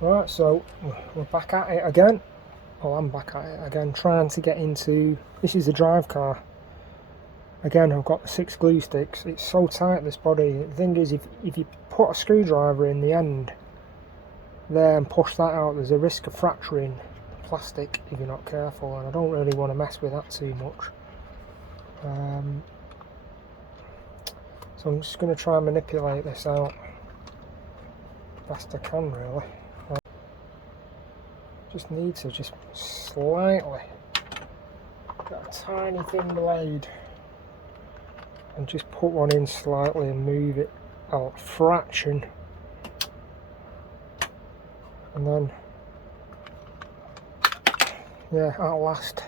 Right, so we're back at it again. Well, I'm back at it again, trying to get into... This is the drive car. Again, I've got the 6 glue sticks. It's so tight, this body. The thing is, if you put a screwdriver in the end there and push that out, there's a risk of fracturing the plastic if you're not careful, and I don't really want to mess with that too much. So I'm just going to try and manipulate this out best I can, really. Just need to just slightly get a tiny thin blade and just put one in slightly and move it out a fraction, and then yeah, at last.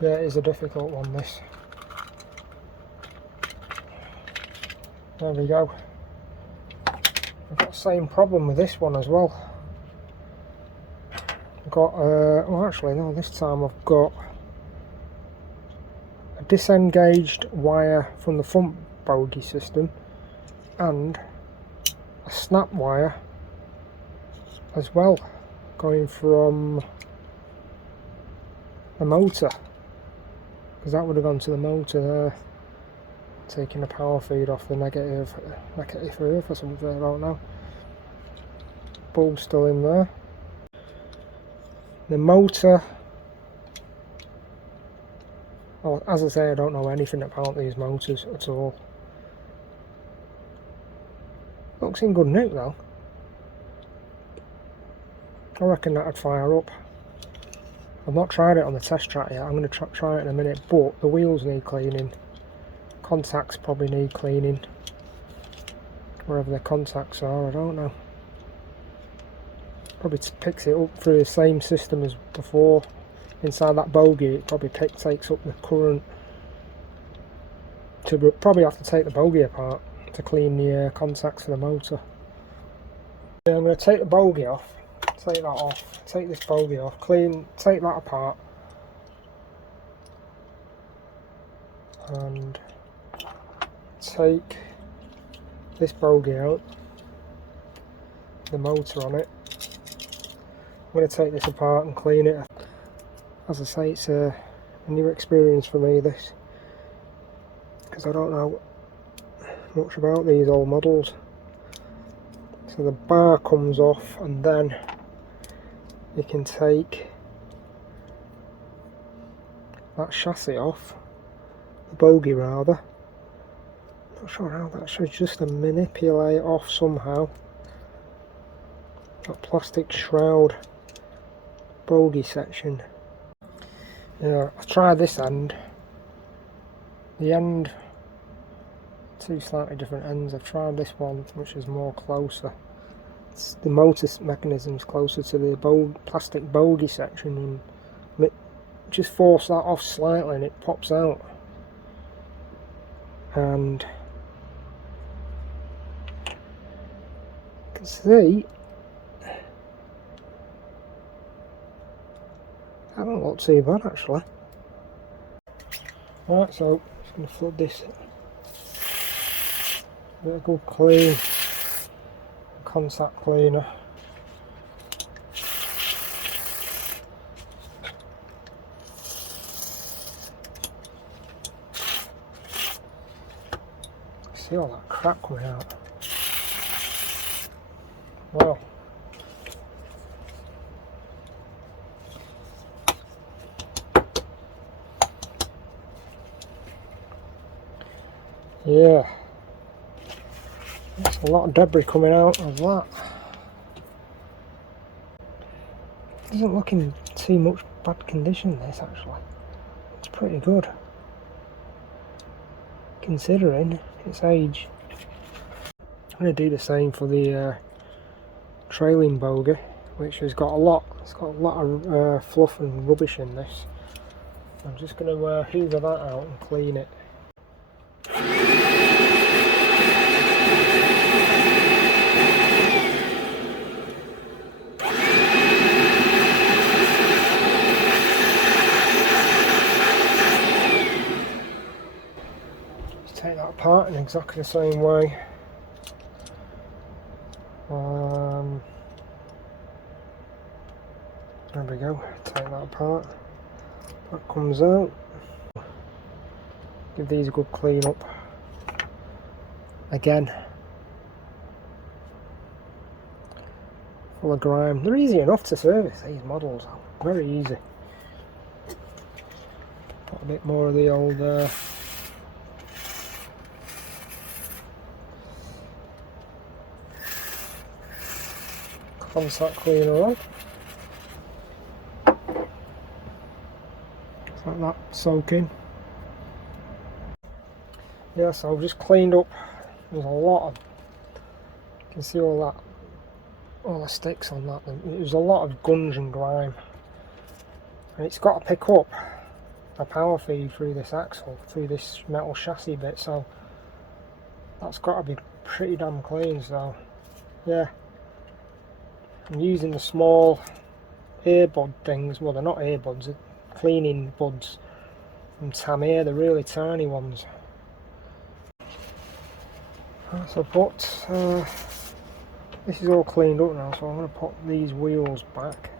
Yeah, it is a difficult one, this. There we go. I've got the same problem with this one as well. I've got, well actually no, this time I've got a disengaged wire from the front bogie system and a snap wire as well, going from the motor, because that would have gone to the motor there, taking a power feed off the negative earth or something, I don't know. Bulb's still in there. The motor, well, as I say, I don't know anything about these motors at all. Looks in good nick though. I reckon that'd fire up. I've not tried it on the test track yet. I'm going to try it in a minute, but the wheels need cleaning. Contacts probably need cleaning. Wherever the contacts are, I don't know. Probably picks it up through the same system as before. Inside that bogie, it probably takes up the current. To probably have to take the bogie apart to clean the contacts for the motor. Yeah, I'm going to take the bogie off, take that off, take this bogie off, take that apart, and take this bogie out, the motor on it. I'm going to take this apart and clean it. As I say, it's a new experience for me, this, because I don't know much about these old models. So the bar comes off, and then you can take that chassis off, the bogie rather. Not sure how that should, just manipulate off somehow that plastic shroud bogie section. Yeah, I tried this end. The end, two slightly different ends. I've tried this one, which is more closer. The motor mechanism's closer to the plastic bogie section, and just force that off slightly and it pops out. And you can see that don't look too bad actually. Right, so just going to flood this. Bit of good clean, contact cleaner. See all that crap coming out. Well, yeah, there's a lot of debris coming out of that. Doesn't look in too much bad condition, this actually. It's pretty good, considering its age. I'm going to do the same for the trailing bogie, which has got a lot. It's got a lot of fluff and rubbish in this. I'm just going to hoover that out and clean it. take that apart in exactly the same way. There we go, take that apart. That comes out. Give these a good clean up. Again, full of grime. They're easy enough to service, these models, very easy. Put a bit more of the old contact cleaner on. Let that soak in. Yeah, so I've just cleaned up. There's a lot of, you can see all that, all the sticks on that. There's a lot of gunge and grime, and it's got to pick up a power feed through this axle, through this metal chassis bit, so that's got to be pretty damn clean. So yeah, I'm using the small earbud things. Well, they're not earbuds, they're cleaning buds from Tamir, the really tiny ones. So put this is all cleaned up now, so I'm going to put these wheels back,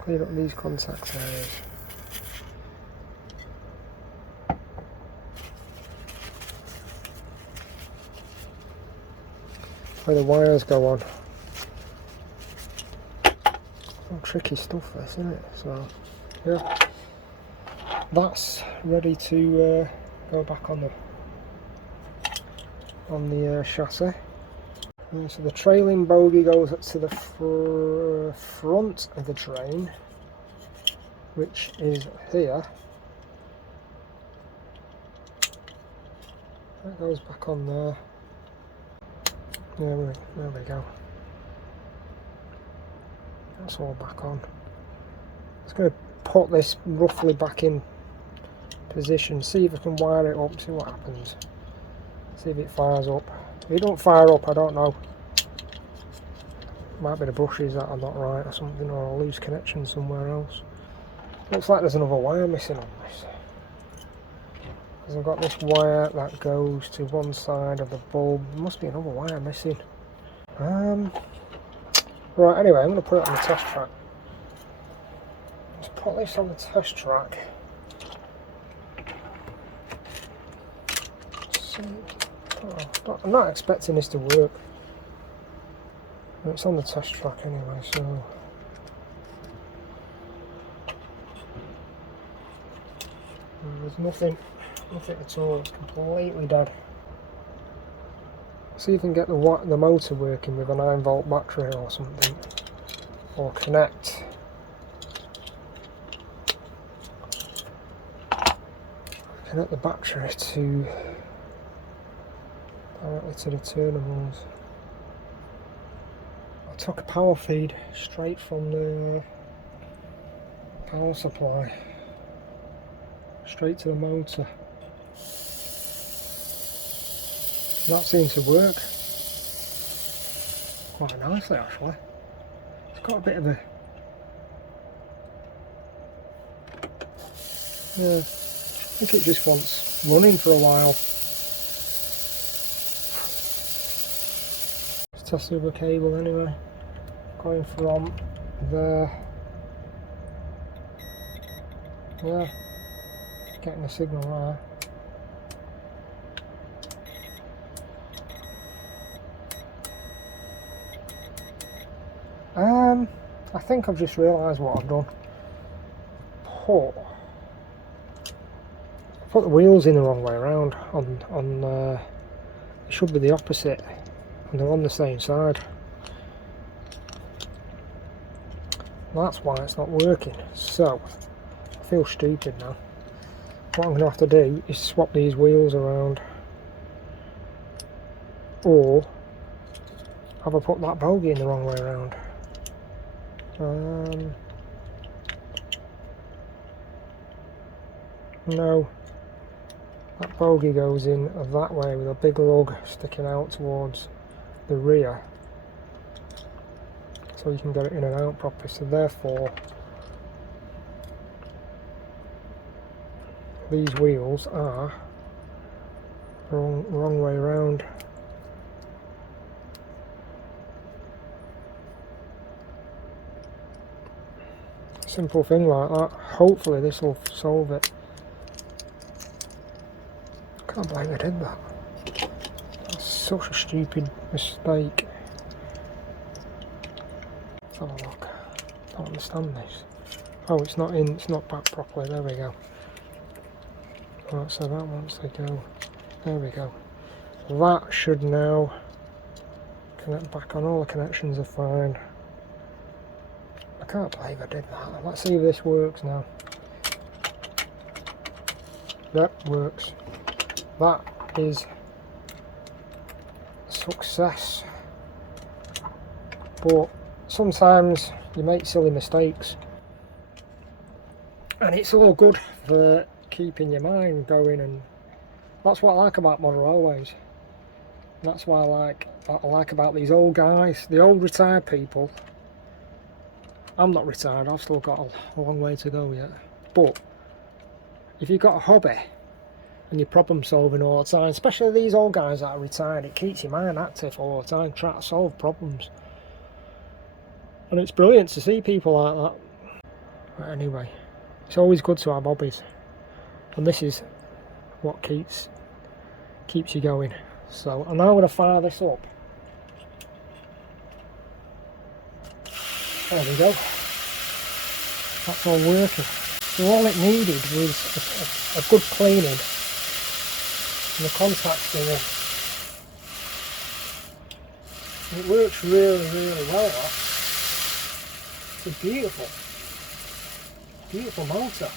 clean up these contact areas. Where the wires go on. Some tricky stuff this, isn't it? So yeah, that's ready to go back on the chassis. So the trailing bogie goes up to the front of the train, which is here. That goes back on there. There we go. That's all back on. Just going to put this roughly back in position, see if I can wire it up, see what happens. See if it fires up. If it don't fire up, I don't know. Might be the brushes that are not right or something, or a loose connection somewhere else. Looks like there's another wire missing on this. Because I've got this wire that goes to one side of the bulb. There must be another wire missing. Right, anyway, I'm going to put it on the test track. Let's put this on the test track. I'm not expecting this to work. It's on the test track anyway, so there's nothing at all. It's completely dead. See if you can get the motor working with a 9-volt battery or something, or connect the battery to directly to the terminals. I took a power feed straight from the power supply straight to the motor. That seems to work quite nicely actually. It's got a bit of a, yeah, I think it just wants running for a while. Let's test the other cable anyway. Going from there. Yeah, getting a signal there. I think I've just realised what I've done. Put the wheels in the wrong way around. It should be the opposite, and they're on the same side. That's why it's not working. So I feel stupid now. What I'm going to have to do is swap these wheels around, or have I put that bogie in the wrong way around? No, that bogie goes in that way with a big lug sticking out towards the rear, so you can get it in and out properly. So therefore these wheels are Wrong way around. Simple thing like that. Hopefully this will solve it. Can't believe I did that. That's such a stupid mistake. Let's have a look. I don't understand this. Oh, it's not in, it's not back properly. There we go. Right, so that wants to go. There we go. That should now connect back on. All the connections are fine. I can't believe I did that. Let's see if this works now. That works. That is success. But sometimes you make silly mistakes, and it's all good for keeping your mind going, and that's what I like about model railways. That's what I like about these old guys, the old retired people. I'm not retired, I've still got a long way to go yet. But if you've got a hobby and you're problem solving all the time, especially these old guys that are retired, it keeps your mind active all the time, trying to solve problems. And it's brilliant to see people like that. But anyway, it's always good to have hobbies. And this is what keeps you going. So I'm now going to fire this up. There we go. That's all working. So all it needed was a good cleaning and the contacts in it. It works really, really well. It's a beautiful motor.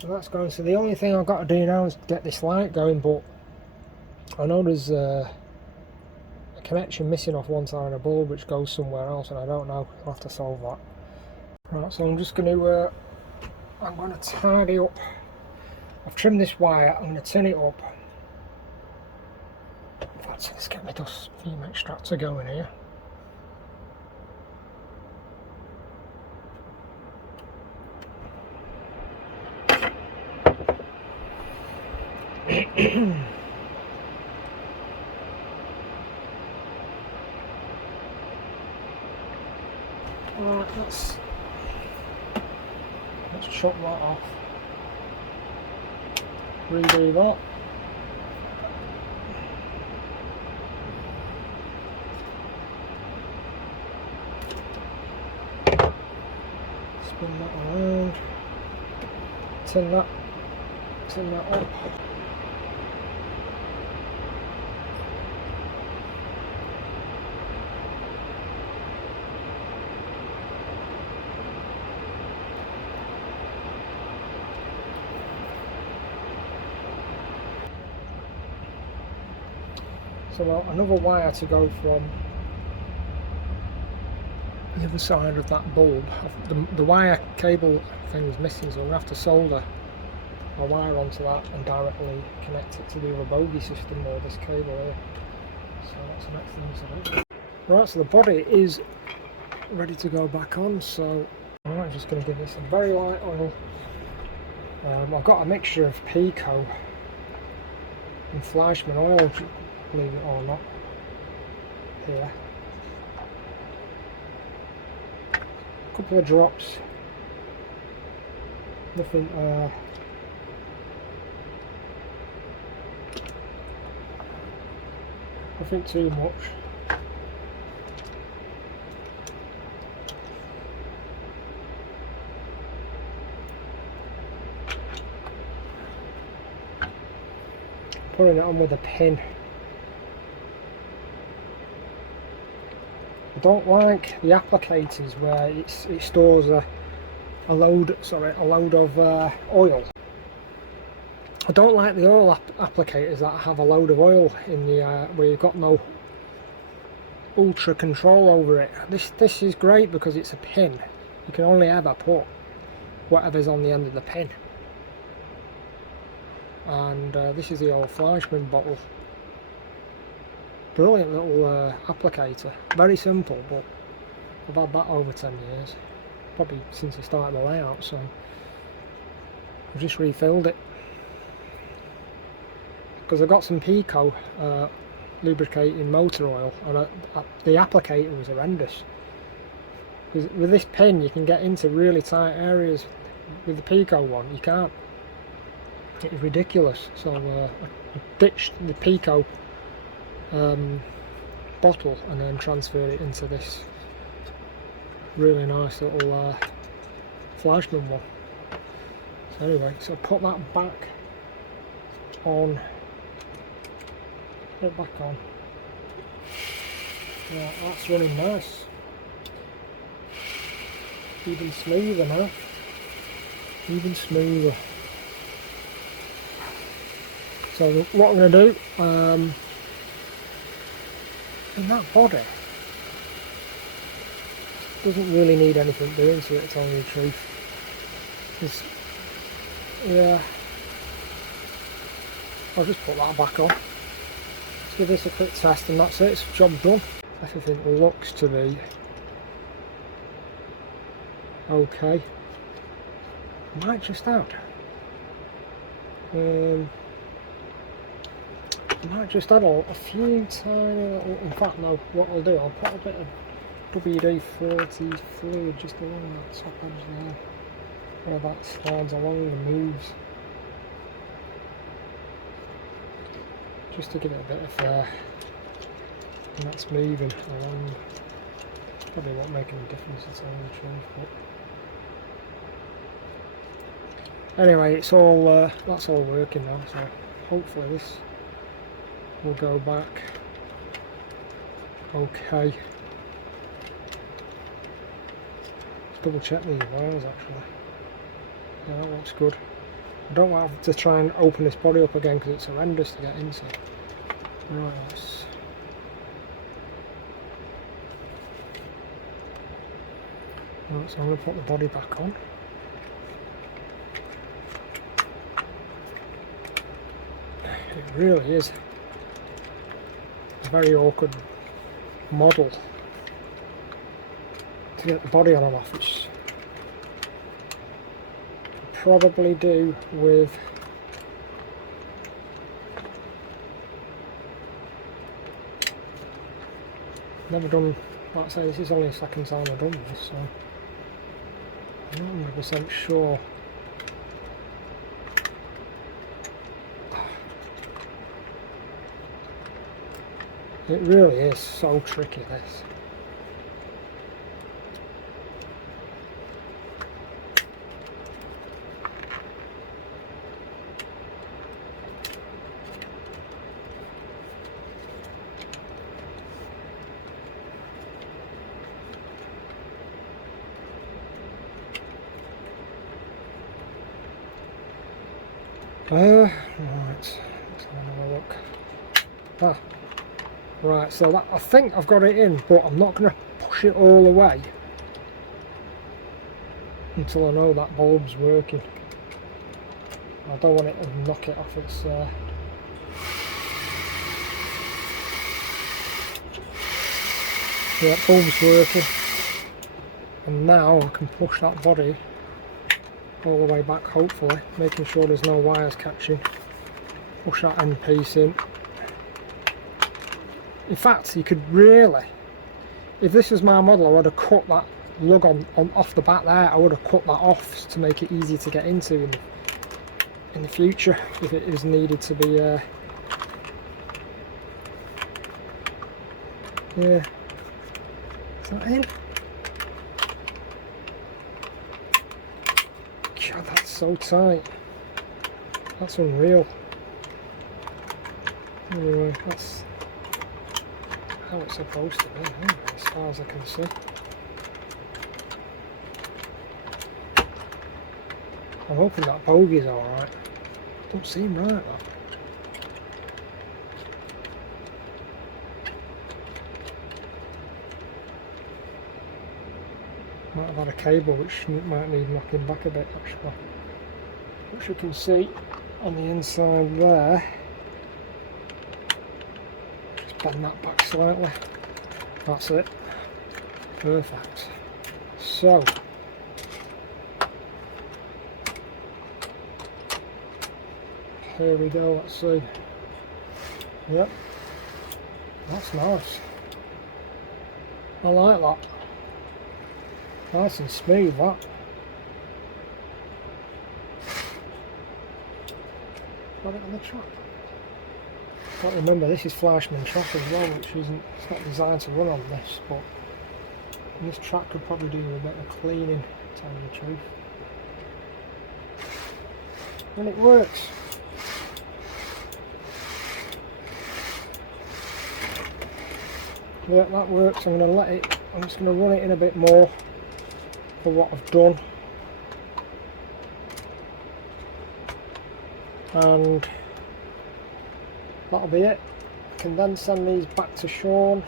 So that's going. So the only thing I've got to do now is get this light going, but I know there's a connection missing off one side of the bulb which goes somewhere else, and I don't know. I'll have to solve that. Right, so I'm just going to tidy up. I've trimmed this wire. I'm going to turn it up. In fact, let's get my dust fume extractor going here. Alright, let's chop that off. Redo that. Spin that around. Turn that up. So another wire to go from the other side of that bulb. The wire cable thing is missing, so I'm going to have to solder my wire onto that and directly connect it to the other bogie system or this cable here. So that's the next thing to do. Right, so the body is ready to go back on, so I'm just going to give this a very light oil. I've got a mixture of Pico and Fleischmann oil, believe it or not, here. A couple of drops, nothing too much. Putting it on with a pin. I don't like the applicators where it stores a load of oil. I don't like the oil applicators that have a load of oil in the where you've got no ultra control over it. This is great because it's a pin. You can only ever put whatever's on the end of the pin. And this is the old Fleischmann bottle. Brilliant little applicator. Very simple, but I've had that over 10 years. Probably since I started the layout, so I've just refilled it. because I got some Pico lubricating motor oil, and the applicator was horrendous. Because with this pin you can get into really tight areas. With the Pico one you can't. It was ridiculous. So I ditched the Pico bottle and then transferred it into this really nice little Fleischmann one. So anyway, so put that back on. Put it back on. Yeah, that's running nice. Even smoother now. Even smoother. So what I'm going to do, in that body doesn't really need anything doing to it, to tell you the truth. Yeah, I'll just put that back on. Let's give this a quick test and that's it, it's job done. Everything looks to be okay. Might just add a few tiny little, in fact no, what I'll do, I'll put a bit of WD-40 fluid just along that top edge there, where that slides along and moves, just to give it a bit of and that's moving along. Probably won't make any difference to tell you the truth, but anyway, it's all that's all working now, so hopefully this will go back okay. Let's double check these wires actually. Yeah, that looks good. I don't have to try and open this body up again because it's horrendous to get into. Right, so I'm going to put the body back on. It really is a very awkward model to get the body on and off. It's probably do with never done, like I say, this is only the second time I've done this, so I'm not 100% sure. It really is so tricky, this. Right, let's have another look. Right, so that, I think I've got it in, but I'm not going to push it all the way until I know that bulb's working. I don't want it to knock it off its yeah, that bulb's working, and now I can push that body all the way back, hopefully, making sure there's no wires catching. Push that end piece in. In fact, you could really, if this was my model, I would have cut that lug on off the back there. I would have cut that off to make it easy to get into in the future if it is needed to be. Yeah, is that in? God, that's so tight. That's unreal. Anyway, that's how it's supposed to be, anyway, as far as I can see. I'm hoping that bogey's alright. Don't seem right, that. Might have had a cable which might need knocking back a bit, actually. Which you can see on the inside there. Bend that back slightly. That's it. Perfect. So here we go, let's see. Yep, that's nice. I like that. Nice and smooth, that. Got it on the track. But remember, this is Fleischmann track as well, which isn't, it's not designed to run on this, but this track could probably do with a bit of cleaning, to tell you the truth. And it works. Yeah, that works. I'm going to let it, I'm just going to run it in a bit more for what I've done. And that'll be it. I can then send these back to Sean.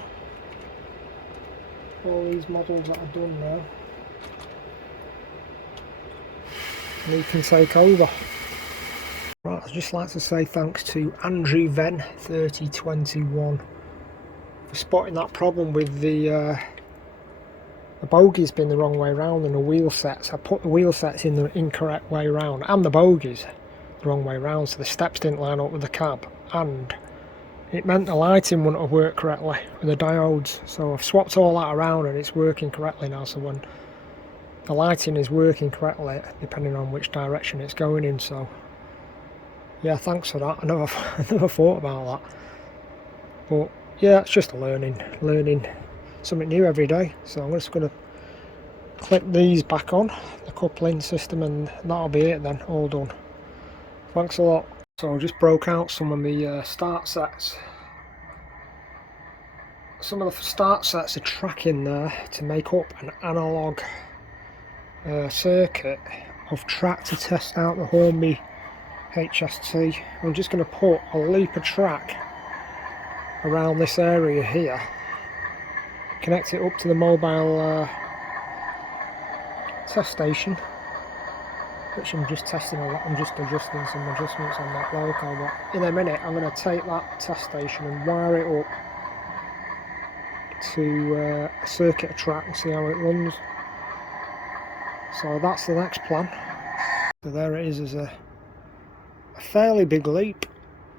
All these models that I've done now. And he can take over. Right, I'd just like to say thanks to Andrew Venn 3021 for spotting that problem with the bogies being the wrong way round and the wheel sets. I put the wheel sets in the incorrect way round and the bogies the wrong way round, so the steps didn't line up with the cab, and it meant the lighting wouldn't have worked correctly with the diodes. So I've swapped all that around and it's working correctly now, so when the lighting is working correctly depending on which direction it's going in. So yeah, thanks for that. I never thought about that, but yeah, it's just learning something new every day. So I'm just going to clip these back on the coupling system and that'll be it then, all done. Thanks a lot. So I just broke out some of the start sets. Some of the start sets are tracking there to make up an analog circuit of track to test out the Hornby HST. I'm just going to put a loop of track around this area here, connect it up to the mobile test station, which I'm just testing on that. I'm just adjusting some adjustments on that local, but in a minute I'm going to take that test station and wire it up to a circuit track and see how it runs. So that's the next plan. So there it is, as a fairly big loop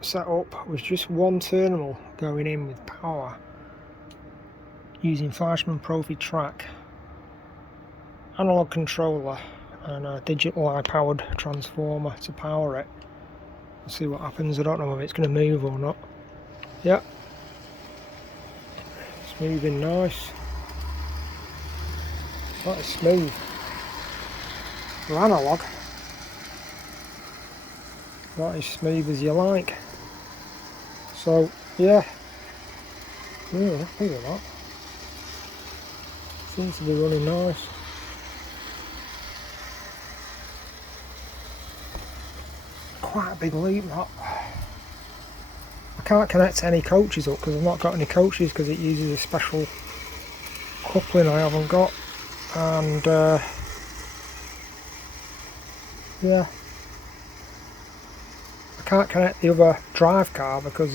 set up with just one terminal going in with power using Fleischmann Profi track, analog controller and a digital eye powered transformer to power it. We'll see what happens. I don't know if it's going to move or not. Yep, it's moving nice. That is smooth. For analog, that is smooth as you like. So yeah, really happy with that. Seems to be running nice. Quite a big loop that. I can't connect any coaches up because I've not got any coaches because it uses a special coupling I haven't got, and yeah, I can't connect the other drive car because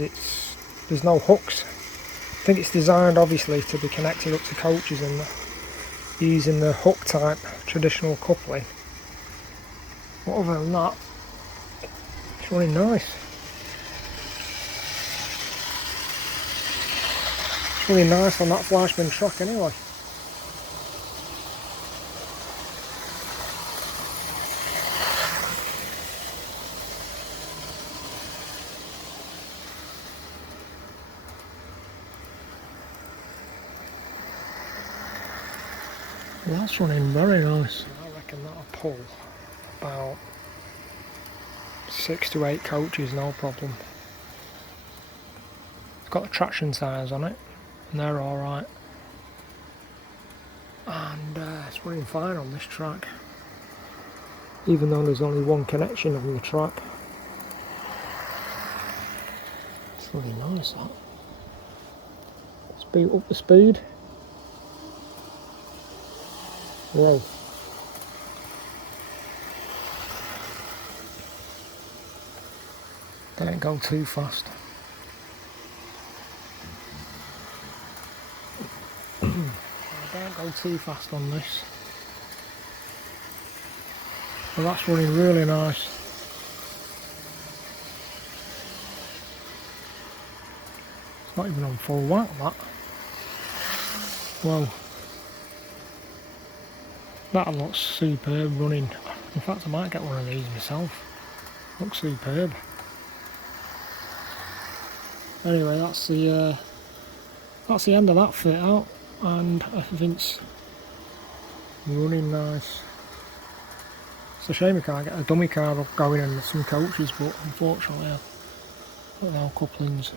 there's no hooks. I think it's designed obviously to be connected up to coaches and using the hook type traditional coupling. But other than that, it's running nice. It's really nice on that Fleischmann track anyway. That's running very nice. I reckon that'll pull about 6 to 8 coaches, no problem. It's got the traction tyres on it, and they're alright. And it's running fine on this track, even though there's only one connection on the track. It's really nice, that. Speed up the speed. Whoa. Don't go too fast. Don't go too fast on this. But that's running really nice. Not even on full whack, that. Well, that looks superb running. In fact, I might get one of these myself. Looks superb. Anyway, that's the end of that fit out, and everything's running nice. It's a shame we can't get a dummy car up going in some coaches, but unfortunately, I don't know, couplings